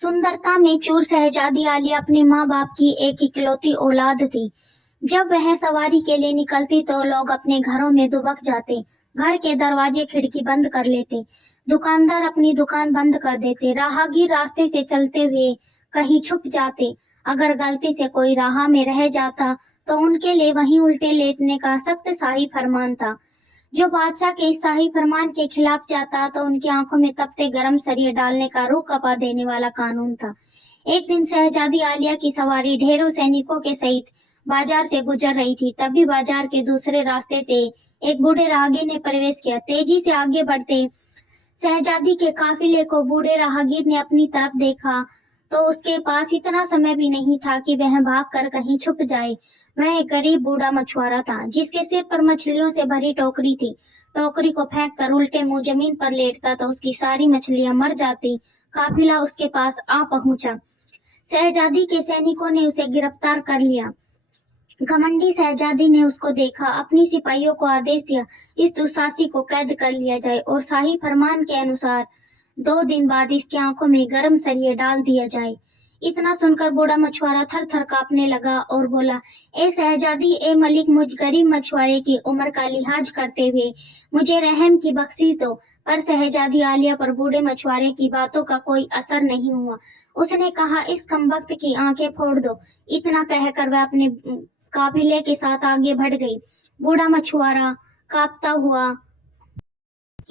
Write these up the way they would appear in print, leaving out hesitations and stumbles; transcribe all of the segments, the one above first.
सुंदरता में चूर शहजादी आलिया अपने माँ बाप की एक इकलौती औलाद थी। जब वह सवारी के लिए निकलती तो लोग अपने घरों में दुबक जाते, घर के दरवाजे खिड़की बंद कर लेते, दुकानदार अपनी दुकान बंद कर देते, राहगीर रास्ते से चलते हुए कहीं छुप जाते। अगर गलती से कोई राह में रह जाता तो उनके लिए वहीं उल्टे लेटने का सख्त शाही फरमान था। जो बादशाह के इस शाही फरमान के खिलाफ जाता तो उनकी आंखों में तपते गरम सरिये डालने का रूह कपा देने वाला कानून था। एक दिन शहजादी आलिया की सवारी ढेरों सैनिकों के सहित बाजार से गुजर रही थी। तभी बाजार के दूसरे रास्ते से एक बूढ़े राहगीर ने प्रवेश किया। तेजी से आगे बढ़ते शहजादी के काफिले को बूढ़े राहगीर ने अपनी तरफ देखा तो उसके पास इतना समय भी नहीं था कि वह भागकर कहीं छुप जाए। वह एक गरीब बूढ़ा मछुआरा था जिसके सिर पर मछलियों से भरी टोकरी थी। टोकरी को फेंक कर उल्टे मुंह जमीन पर लेटता तो उसकी सारी मछलियां मर जाती। काफिला उसके पास आ पहुंचा। शहजादी के सैनिकों ने उसे गिरफ्तार कर लिया। घमंडी शहजादी ने उसको देखा, अपनी सिपाहियों को आदेश दिया इस दुस्साहसी को कैद कर लिया जाए और शाही फरमान के अनुसार 2 दिन बाद इसकी आंखों में गरम सरिये डाल दिया जाए। इतना सुनकर बूढ़ा मछुआरा थर थर कांपने लगा और बोला, ए शहजादी, ए मलिक, मुझ गरीब मछुआरे की उम्र का लिहाज करते हुए मुझे रहम की बख्शीश दो। पर शहजादी आलिया पर बूढ़े मछुआरे की बातों का कोई असर नहीं हुआ। उसने कहा, इस कमबख्त की आंखें फोड़ दो। इतना कहकर वह अपने काफिले के साथ आगे बढ़ गई। बूढ़ा मछुआरा कांपता हुआ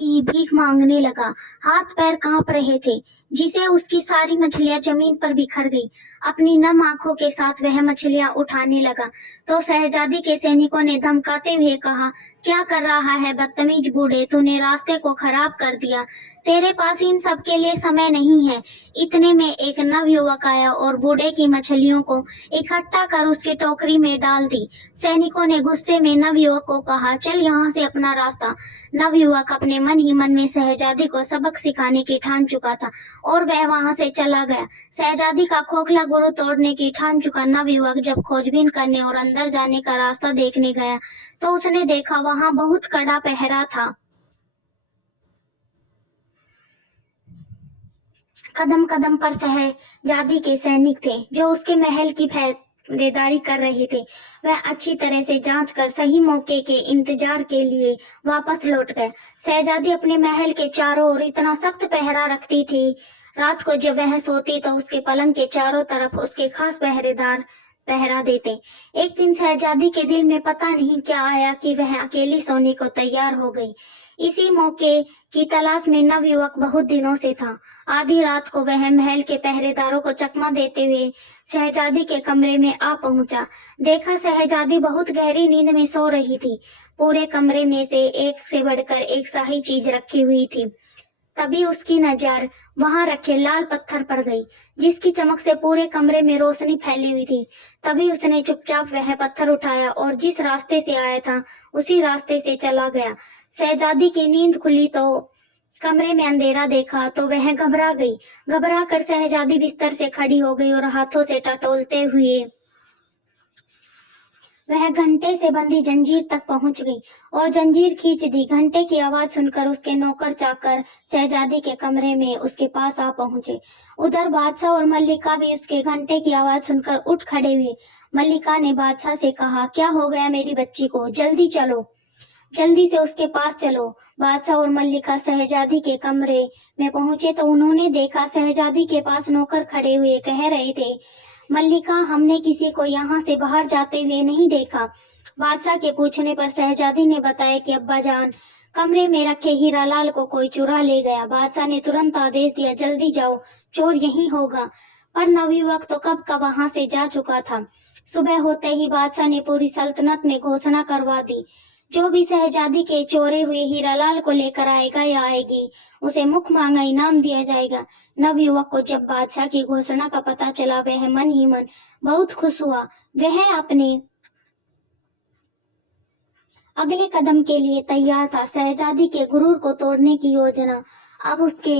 की भीख मांगने लगा। हाथ पैर कांप रहे थे, जिसे उसकी सारी मछलियां जमीन पर बिखर गई। अपनी नम आंखों के साथ वह मछलियां उठाने लगा तो शहजादी के सैनिकों ने धमकाते हुए कहा, क्या कर रहा है बदतमीज बूढ़े, तूने रास्ते को खराब कर दिया। तेरे पास इन सब के लिए समय नहीं है। इतने में एक नवयुवक आया और बूढ़े की मछलियों को इकट्ठा कर उसकी टोकरी में डाल दी। सैनिकों ने गुस्से में नवयुवक को कहा, चल यहाँ से अपना रास्ता। नवयुवक अपने मन ही मन में शहजादी को सबक सिखाने की ठान चुका था और वह वहां से चला गया। शहजादी का खोखला गुरु तोड़ने की ठान चुका नवयुवक जब खोजबीन करने और अंदर जाने का रास्ता देखने गया तो उसने देखा वहां बहुत कड़ा पहरा था। कदम कदम पर शहजादी के सैनिक थे जो उसके महल की पहरेदारी कर रहे थे। वह अच्छी तरह से जांच कर सही मौके के इंतजार के लिए वापस लौट गए। शहजादी अपने महल के चारों ओर इतना सख्त पहरा रखती थी। रात को जब वह सोती तो उसके पलंग के चारों तरफ उसके खास पहरेदार पहरा देते। एक दिन शहजादी के दिल में पता नहीं क्या आया कि वह अकेली सोने को तैयार हो गई। इसी मौके की तलाश में नवयुवक बहुत दिनों से था। आधी रात को वह महल के पहरेदारों को चकमा देते हुए शहजादी के कमरे में आ पहुंचा। देखा शहजादी बहुत गहरी नींद में सो रही थी। पूरे कमरे में से एक से बढ़कर एक शाही चीज रखी हुई थी। तभी उसकी नजर वहां रखे लाल पत्थर पर गई, जिसकी चमक से पूरे कमरे में रोशनी फैली हुई थी। तभी उसने चुपचाप वह पत्थर उठाया और जिस रास्ते से आया था उसी रास्ते से चला गया। शहजादी की नींद खुली तो कमरे में अंधेरा देखा तो वह घबरा गई। घबरा कर शहजादी बिस्तर से खड़ी हो गई और हाथों से टटोलते हुए वह घंटे से बंधी जंजीर तक पहुंच गई और जंजीर खींच दी। घंटे की आवाज सुनकर उसके नौकर चाकर शहजादी के कमरे में उसके पास आ पहुंचे। उधर बादशाह और मल्लिका भी उसके घंटे की आवाज सुनकर उठ खड़े हुए। मल्लिका ने बादशाह से कहा, क्या हो गया मेरी बच्ची को, जल्दी चलो, जल्दी से उसके पास चलो। बादशाह और मल्लिका शहजादी के कमरे में पहुंचे तो उन्होंने देखा शहजादी के पास नौकर खड़े हुए कह रहे थे, मल्लिका, हमने किसी को यहाँ से बाहर जाते हुए नहीं देखा। बादशाह के पूछने पर शहजादी ने बताया कि अब्बा जान, कमरे में रखे हीरालाल को कोई चुरा ले गया। बादशाह ने तुरंत आदेश दिया, जल्दी जाओ, चोर यहीं होगा। पर नवयुवक तो कब का वहां से जा चुका था। सुबह होते ही बादशाह ने पूरी सल्तनत में घोषणा करवा दी, जो भी शहजादी के चोरे हुए हीरालाल को लेकर आएगा या आएगी उसे मुख मांगा इनाम दिया जाएगा। नवयुवक को जब बादशाह की घोषणा का पता चला वह मन ही मन बहुत खुश हुआ। वह अपने अगले कदम के लिए तैयार था। शहजादी के गुरूर को तोड़ने की योजना अब उसके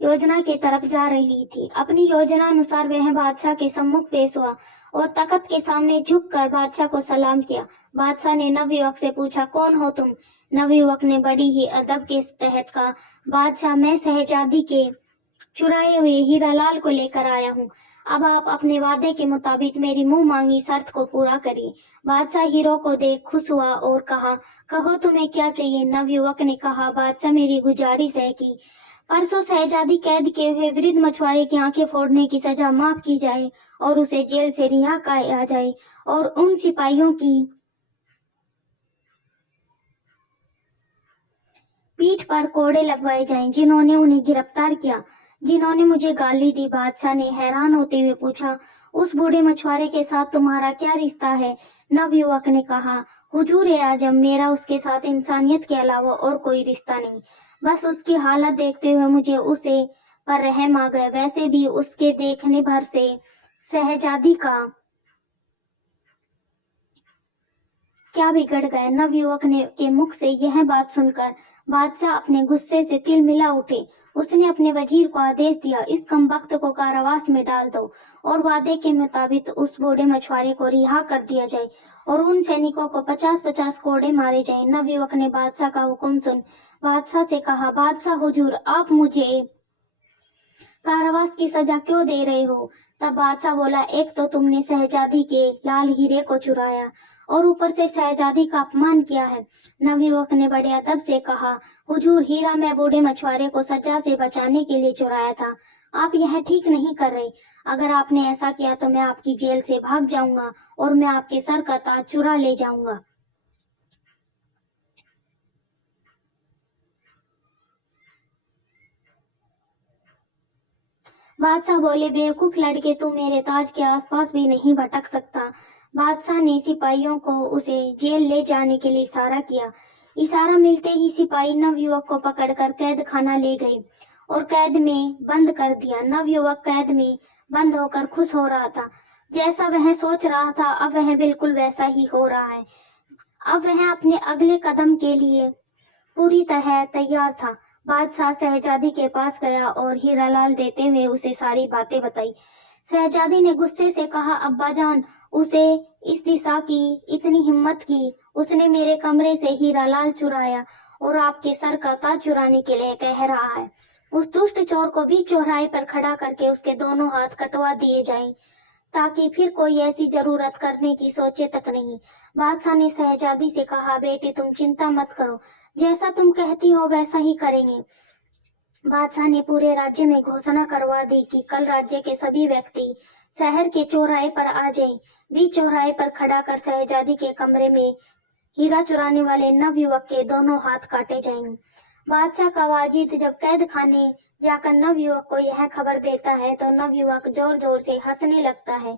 योजना की तरफ जा रही थी। अपनी योजना अनुसार वह बादशाह के सम्मुख पेश हुआ और तख्त के सामने झुककर बादशाह को सलाम किया। बादशाह ने नवयुवक से पूछा, कौन हो तुम? नवयुवक ने बड़ी ही अदब के तहत कहा, बादशाह, मैं शहजादी के चुराए हुए हीरालाल को लेकर आया हूँ। अब आप अपने वादे के मुताबिक मेरी मुंह मांगी शर्त को पूरा करिए। बादशाह हीरो को देख खुश हुआ और कहा, कहो तुम्हें क्या चाहिए। नवयुवक ने कहा, बादशाह मेरी गुजारिश है कि परसों शहजादी कैद किए हुए वृद्ध मछुआरे की आंखें फोड़ने की सजा माफ की जाए और उसे जेल से रिहा किया जाए और उन सिपाहियों की पीठ पर कोड़े लगवाए जाएं जिन्होंने उन्हें गिरफ्तार किया, जिन्होंने मुझे गाली दी। बादशाह ने हैरान होते हुए पूछा, उस बूढ़े मछुआरे के साथ तुम्हारा क्या रिश्ता है। नवयुवक ने कहा, हुजूर आजम, मेरा उसके साथ इंसानियत के अलावा और कोई रिश्ता नहीं। बस उसकी हालत देखते हुए मुझे उसे पर रहम आ गया। वैसे भी उसके देखने भर से शहजादी का क्या बिगड़ गया। नवयुवक ने के मुख से यह बात सुनकर बादशाह अपने गुस्से से तिलमिला उठे। उसने अपने वजीर को आदेश दिया, इस कमबख्त को कारावास में डाल दो और वादे के मुताबिक उस बूढ़े मछुआरे को रिहा कर दिया जाए और उन सैनिकों को 50-50 कोड़े मारे जाएं। नवयुवक ने बादशाह का हुक्म सुन बादशाह से कहा, बादशाह हुजूर, आप मुझे कारावास की सजा क्यों दे रहे हो। तब बादशाह बोला, एक तो तुमने शहजादी के लाल हीरे को चुराया और ऊपर से शहजादी का अपमान किया है। नवयुवक ने बड़े अदब से कहा, हुजूर, हीरा मैं बूढ़े मछुआरे को सजा से बचाने के लिए चुराया था। आप यह ठीक नहीं कर रहे। अगर आपने ऐसा किया तो मैं आपकी जेल से भाग जाऊंगा और मैं आपके सर का ताज चुरा ले जाऊंगा। बादशाह बोले, बेवकूफ लड़के, तू मेरे ताज के आसपास भी नहीं भटक सकता। बादशाह ने सिपाहियों को उसे जेल ले जाने के लिए इशारा किया। इशारा मिलते ही सिपाही नवयुवक को पकड़कर कैद खाना ले गए और कैद में बंद कर दिया। नवयुवक कैद में बंद होकर खुश हो रहा था। जैसा वह सोच रहा था अब वह बिल्कुल वैसा ही हो रहा है। अब वह अपने अगले कदम के लिए पूरी तरह तैयार था। बादशाह शहजादी के पास गया और हीरालाल देते हुए उसे सारी बातें बताई। शहजादी ने गुस्से से कहा, अब्बाजान, उसे इस दिशा की इतनी हिम्मत की, उसने मेरे कमरे से हीरालाल चुराया और आपके सर का ताज चुराने के लिए कह रहा है। उस दुष्ट चोर को बीच चौराहे पर खड़ा करके उसके दोनों हाथ कटवा दिए जाएं, ताकि फिर कोई ऐसी जरूरत करने की सोचे तक नहीं। बादशाह ने शहजादी से कहा, बेटी, तुम चिंता मत करो, जैसा तुम कहती हो वैसा ही करेंगे। बादशाह ने पूरे राज्य में घोषणा करवा दी कि कल राज्य के सभी व्यक्ति शहर के चौराहे पर आ जाएं। बीच चौराहे पर खड़ा कर शहजादी के कमरे में हीरा चुराने वाले नवयुवक के दोनों हाथ काटे जाएंगे। बादशाह का वाजिद जब कैद खाने जाकर नवयुवक को यह खबर देता है तो नवयुवक जोर जोर से हंसने लगता है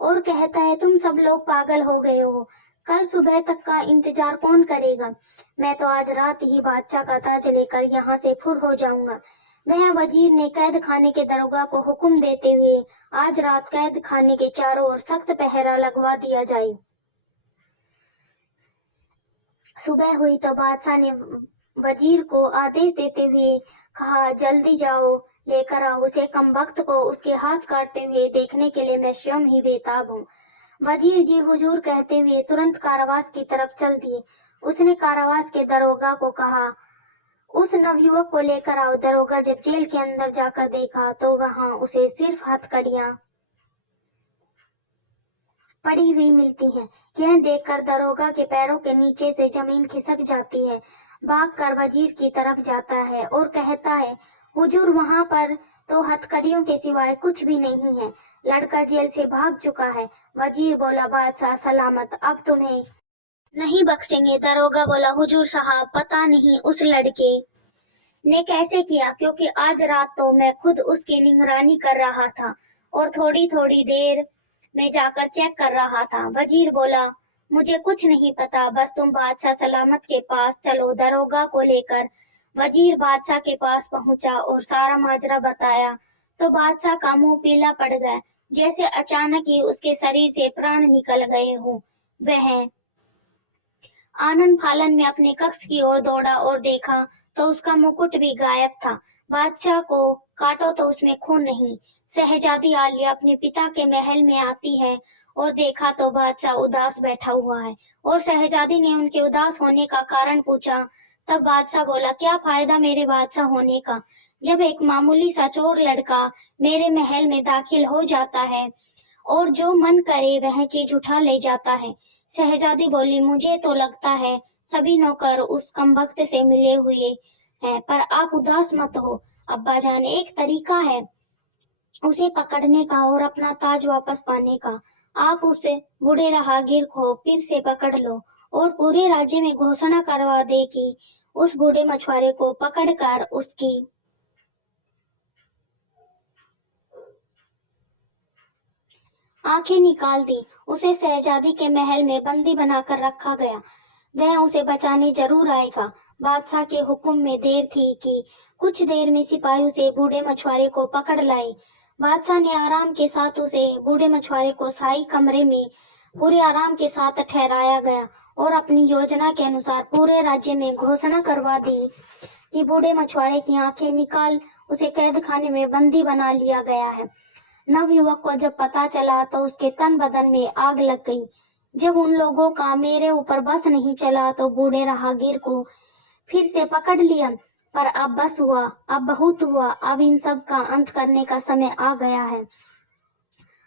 और कहता है, तुम सब लोग पागल हो गए हो। कल सुबह तक का इंतजार कौन करेगा। मैं तो आज रात ही बादशाह का ताज लेकर यहाँ से फुर हो जाऊंगा। वह वजीर ने कैद खाने के दरोगा को हुक्म देते हुए आज रात कैद खाने के चारों ओर सख्त पहरा लगवा दिया जाए। सुबह हुई तो बादशाह ने वजीर को आदेश देते हुए कहा, जल्दी जाओ, लेकर आओ उसे। कमबख्त को उसके हाथ काटते हुए देखने के लिए मैं स्वयं ही बेताब हूँ। वजीर जी हुजूर कहते हुए तुरंत कारावास की तरफ चल दिए। उसने कारावास के दरोगा को कहा, उस नवयुवक को लेकर आओ। दरोगा जब जेल के अंदर जाकर देखा तो वहां उसे सिर्फ हथकड़ियां पड़ी हुई मिलती हैं। यह देखकर दरोगा के पैरों के नीचे से जमीन खिसक जाती है। भागकर वजीर की तरफ जाता है और कहता है, हुजूर, वहां पर तो हथकड़ियों के सिवाय कुछ भी नहीं है। लड़का जेल से भाग चुका है। वजीर बोला, बादशाह सलामत, अब तुम्हें नहीं बख्शेंगे। दरोगा बोला, हुजूर साहब, पता नहीं उस लड़के ने कैसे किया, क्योंकि आज रात तो मैं खुद उसकी निगरानी कर रहा था और थोड़ी थोड़ी देर में जाकर चेक कर रहा था। वजीर बोला, मुझे कुछ नहीं पता, बस तुम बादशाह सलामत के पास चलो। दरोगा को लेकर वजीर बादशाह के पास पहुंचा और सारा माजरा बताया तो बादशाह का मुंह पीला पड़ गया, जैसे अचानक ही उसके शरीर से प्राण निकल गए हों। वह आनंद फालन में अपने कक्ष की ओर दौड़ा और देखा तो उसका मुकुट भी गायब था। बादशाह को काटो तो उसमें खून नहीं। शहजादी आलिया अपने पिता के महल में आती है और देखा तो बादशाह उदास बैठा हुआ है और शहजादी ने उनके उदास होने का कारण पूछा। तब बादशाह बोला, क्या फायदा मेरे बादशाह होने का, जब एक मामूली सा चोर लड़का मेरे महल में दाखिल हो जाता है और जो मन करे वह चीज उठा ले जाता है। शहजादी बोली, मुझे तो लगता है सभी नौकर उस कमबख्त से मिले हुए हैं, पर आप उदास मत हो अब्बाजान, एक तरीका है उसे पकड़ने का और अपना ताज वापस पाने का। आप उस बूढ़े राहगीर को फिर से पकड़ लो और पूरे राज्य में घोषणा करवा दे कि उस बूढ़े मछुआरे को पकड़कर उसकी आंखें निकाल दी। उसे शहजादी के महल में बंदी बनाकर रखा गया। वह उसे बचाने जरूर आएगा। बादशाह के हुक्म में देर थी कि कुछ देर में सिपाही उसे बूढ़े मछुआरे को पकड़ लाए। बादशाह ने आराम के साथ उसे बूढ़े मछुआरे को शाही कमरे में पूरे आराम के साथ ठहराया गया और अपनी योजना के अनुसार पूरे राज्य में घोषणा करवा दी कि बूढ़े मछुआरे की आंखें निकाल उसे कैद खाने में बंदी बना लिया गया है। नवयुवक को जब पता चला तो उसके तन बदन में आग लग गई। जब उन लोगों का मेरे ऊपर बस नहीं चला तो बूढ़े राहगीर को फिर से पकड़ लिया। पर अब बस हुआ, अब बहुत हुआ, अब इन सब का अंत करने का समय आ गया है।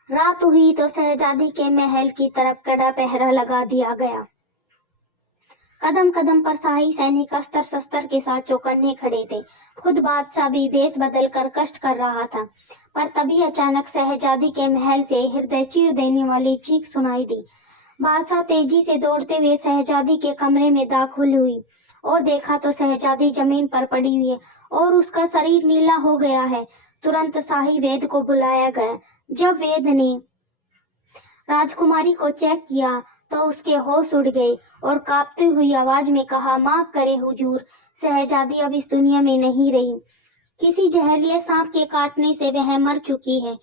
रात हुई तो शहजादी के महल की तरफ कड़ा पहरा लगा दिया गया। कदम कदम पर शाही सैनिक अस्त्र शस्त्र के साथ चौकन्ने खड़े थे। खुद बादशाह भी भेष बदल कर कष्ट कर रहा था। पर तभी अचानक शहजादी के महल से हृदय चीर देने वाली चीख सुनाई दी। बादशाह तेजी से दौड़ते हुए शहजादी के कमरे में दाखिल हुई और देखा तो शहजादी जमीन पर पड़ी हुई है और उसका शरीर नीला हो गया है। तुरंत शाही वैद्य को बुलाया गया। जब वैद्य ने राजकुमारी को चेक किया तो उसके होश उड़ गए और कांपती हुई आवाज में कहा, माफ करे हुजूर, शहजादी अब इस दुनिया में नहीं रही। किसी जहरीले सांप के काटने से वह मर चुकी है।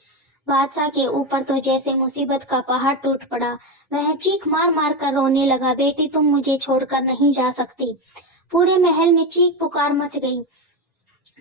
बादशाह के ऊपर तो जैसे मुसीबत का पहाड़ टूट पड़ा। वह चीख मार मार कर रोने लगा, बेटी तुम मुझे छोड़कर नहीं जा सकती। पूरे महल में चीख पुकार मच गई।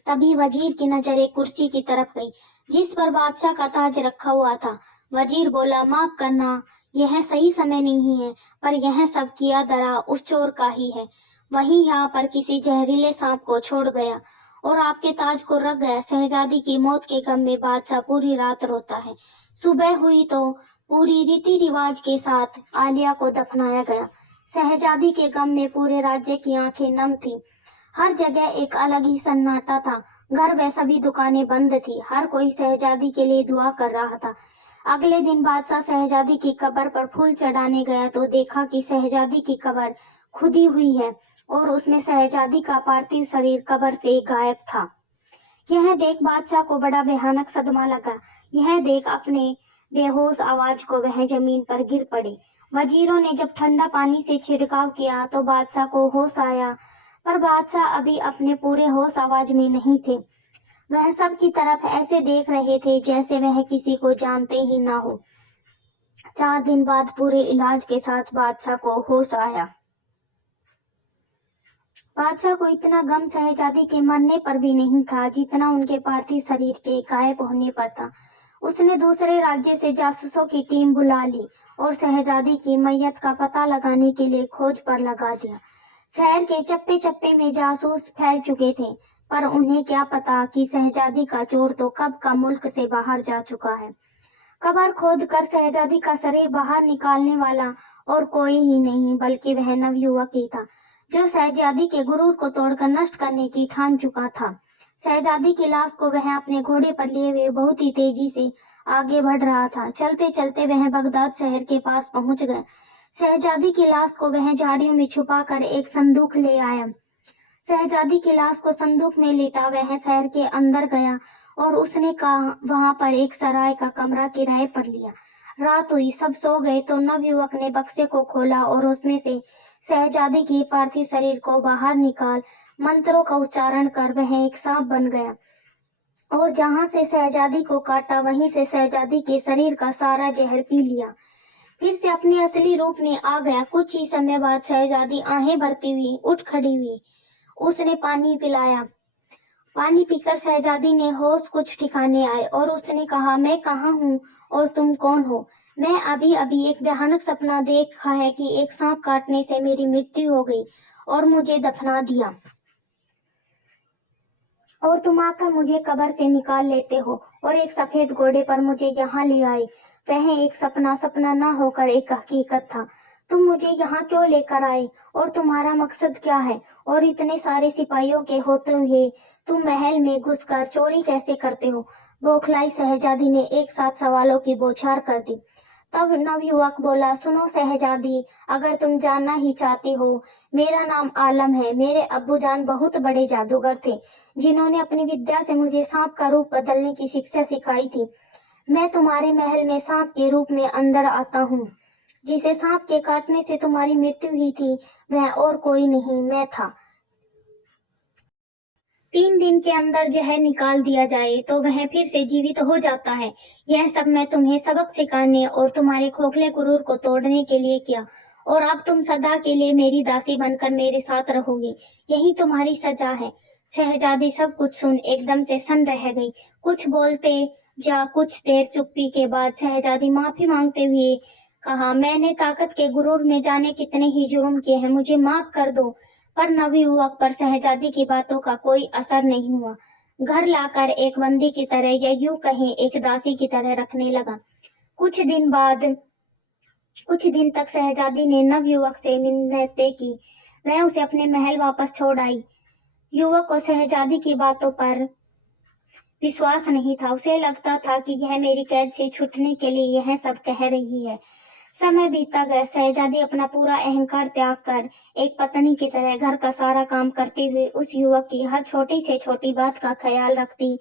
तभी वजीर की नजर एक कुर्सी की तरफ गई जिस पर बादशाह का ताज रखा हुआ था। वजीर बोला, माफ करना, यह सही समय नहीं है, पर यह सब किया धरा उस चोर का ही है। वही यहाँ पर किसी जहरीले सांप को छोड़ गया और आपके ताज को रख गया। शहजादी की मौत के गम में बादशाह पूरी रात रोता है। सुबह हुई तो पूरी रीति रिवाज के साथ आलिया को दफनाया गया। शहजादी के गम में पूरे राज्य की आंखें नम थी। हर जगह एक अलग ही सन्नाटा था। घर व सभी दुकानें बंद थी। हर कोई शहजादी के लिए दुआ कर रहा था। अगले दिन बादशाह शहजादी की कब्र पर फूल चढ़ाने गया तो देखा कि शहजादी की कब्र खुदी हुई है और उसमें शहजादी का पार्थिव शरीर कब्र से गायब था। यह देख बादशाह को बड़ा भयानक सदमा लगा। यह देख अपने बेहोश आवाज को वह जमीन पर गिर पड़े। वजीरों ने जब ठंडा पानी से छिड़काव किया तो बादशाह को होश आया, पर बादशाह अभी अपने पूरे होश आवाज में नहीं थे। वह सब की तरफ ऐसे देख रहे थे जैसे वह किसी को जानते ही ना हो। 4 दिन बाद पूरे इलाज के साथ बादशाह को होश आया। बादशाह को इतना गम शहजादी के मरने पर भी नहीं था जितना उनके पार्थिव शरीर के गायब होने पर था। उसने दूसरे राज्य से जासूसों की टीम बुला ली और शहजादी की मैयत का पता लगाने के लिए खोज पर लगा दिया। शहर के चप्पे चप्पे में जासूस फैल चुके थे, पर उन्हें क्या पता कि शहजादी का चोर तो कब का मुल्क से बाहर जा चुका है। कब्र खोद कर शहजादी का शरीर बाहर निकालने वाला और कोई ही नहीं बल्कि वह नवयुवक ही था जो शहजादी के गुरूर को तोड़कर नष्ट करने की ठान चुका था। शहजादी की लाश को वह अपने घोड़े पर लिए हुए बहुत ही तेजी से आगे बढ़ रहा था। चलते चलते वह बगदाद शहर के पास पहुंच गए। शहजादी की लाश को वह झाड़ियों में छुपाकर एक संदूक ले आया। शहजादी की लाश को संदूक में लेटा वह शहर के अंदर गया और उसने कहा वहां पर एक सराय का कमरा किराए पर लिया। रात हुई, सब सो गए तो नवयुवक ने बक्से को खोला और उसमें से शहजादी की पार्थिव शरीर को बाहर निकाल मंत्रों का उच्चारण कर वह एक सांप बन गया और जहां से शहजादी को काटा वहीं से शहजादी के शरीर का सारा जहर पी लिया। फिर से अपने असली रूप में आ गया। कुछ ही समय बाद शहजादी आहें भरती हुई उठ खड़ी हुई। उसने पानी पिलाया। पानी पीकर शहजादी ने होश कुछ ठिकाने आए और उसने कहा, मैं कहाँ हूँ और तुम कौन हो? मैं अभी अभी एक भयानक सपना देखा है कि एक सांप काटने से मेरी मृत्यु हो गई और मुझे दफना दिया। और तुम आकर मुझे कब्र से निकाल लेते हो और एक सफेद घोड़े पर मुझे यहाँ ले आए। वह एक सपना सपना ना होकर एक हकीकत था। तुम मुझे यहाँ क्यों लेकर आए और तुम्हारा मकसद क्या है? और इतने सारे सिपाहियों के होते हुए तुम महल में घुसकर चोरी कैसे करते हो? बौखलाई शहजादी ने एक साथ सवालों की बौछार कर दी। तब नवयुवक बोला, सुनो शहजादी, अगर तुम जानना ही चाहती हो, मेरा नाम आलम है। मेरे अब्बूजान बहुत बड़े जादूगर थे, जिन्होंने अपनी विद्या से मुझे सांप का रूप बदलने की शिक्षा सिखाई थी। मैं तुम्हारे महल में सांप के रूप में अंदर आता हूँ। जिसे सांप के काटने से तुम्हारी मृत्यु हुई थी, वह और कोई नहीं, मैं था। 3 दिन के अंदर जहर निकाल दिया जाए तो वह फिर से जीवित हो जाता है। यह सब मैं तुम्हें सबक सिखाने और तुम्हारे खोखले गुरूर को तोड़ने के लिए किया, और अब तुम सदा के लिए मेरी दासी बनकर मेरे साथ रहोगे। यही तुम्हारी सजा है। शहजादी सब कुछ सुन एकदम से सन्न रह गई। कुछ बोलते या कुछ देर चुप्पी के बाद शहजादी माफी मांगते हुए कहा, मैंने ताकत के गुरूर में जाने कितने ही जुर्म किए हैं, मुझे माफ कर दो। पर नवयुवक पर शहजादी की बातों का कोई असर नहीं हुआ। घर लाकर एक बंदी की तरह या यूं कहें एक दासी की तरह रखने लगा। कुछ दिन तक शहजादी ने नवयुवक से मिन्नतें की। वह उसे अपने महल वापस छोड़ आई। युवक को शहजादी की बातों पर विश्वास नहीं था। उसे लगता था कि यह मेरी कैद से छूटने के लिए यह सब कह रही है। समय बीतता गया। शहजादी अपना पूरा अहंकार त्याग कर एक पत्नी की तरह घर का सारा काम करते हुए उस युवक की हर छोटी से छोटी बात का ख्याल रखती।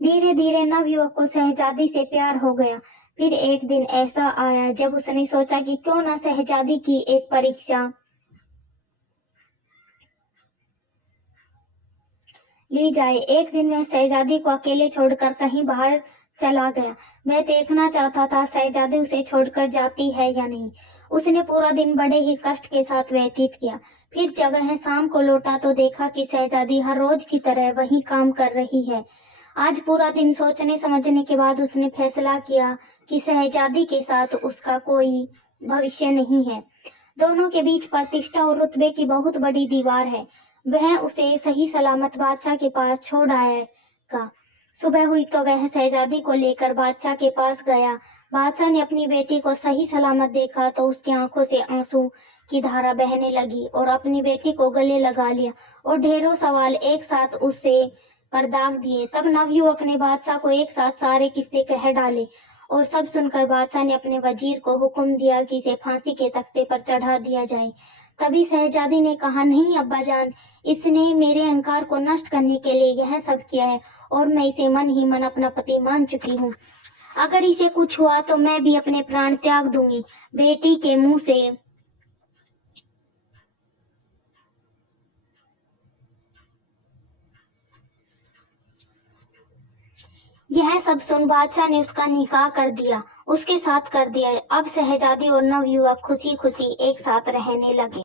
धीरे धीरे नव युवक को शहजादी से प्यार हो गया। फिर एक दिन ऐसा आया जब उसने सोचा कि क्यों ना शहजादी की एक परीक्षा ली जाए। एक दिन वह शहजादी को अकेले छोड़कर कहीं बाहर चला गया। वह देखना चाहता था शहजादी उसे छोड़कर जाती है या नहीं। उसने पूरा दिन बड़े ही कष्ट के साथ व्यतीत किया। फिर जब वह शाम को लौटा तो देखा कि शहजादी हर रोज की तरह वही काम कर रही है। आज पूरा दिन सोचने समझने के बाद उसने फैसला किया कि शहजादी के साथ उसका कोई भविष्य नहीं है। दोनों के बीच प्रतिष्ठा और रुतबे की बहुत बड़ी दीवार है। वह उसे सही सलामत बादशाह के पास छोड़ आएगा। सुबह हुई तो वह शहजादी को लेकर बादशाह के पास गया। बादशाह ने अपनी बेटी को सही सलामत देखा तो उसकी आंखों से आंसू की धारा बहने लगी और अपनी बेटी को गले लगा लिया और ढेरों सवाल एक साथ उससे पर दाग दिए। तब नवयुवक ने बादशाह को एक साथ सारे किस्से कह डाले और सब सुनकर बादशाह ने अपने वजीर को हुक्म दिया कि इसे फांसी के तख्ते पर चढ़ा दिया जाए। तभी शहजादी ने कहा, नहीं अब्बाजान, इसने मेरे अहंकार को नष्ट करने के लिए यह सब किया है और मैं इसे मन ही मन अपना पति मान चुकी हूँ। अगर इसे कुछ हुआ तो मैं भी अपने प्राण त्याग दूंगी। बेटी के मुंह से यह सब सुन बादशाह ने उसका निकाह कर दिया, उसके साथ कर दिया। अब शहजादी और नवयुवक खुशी खुशी एक साथ रहने लगे।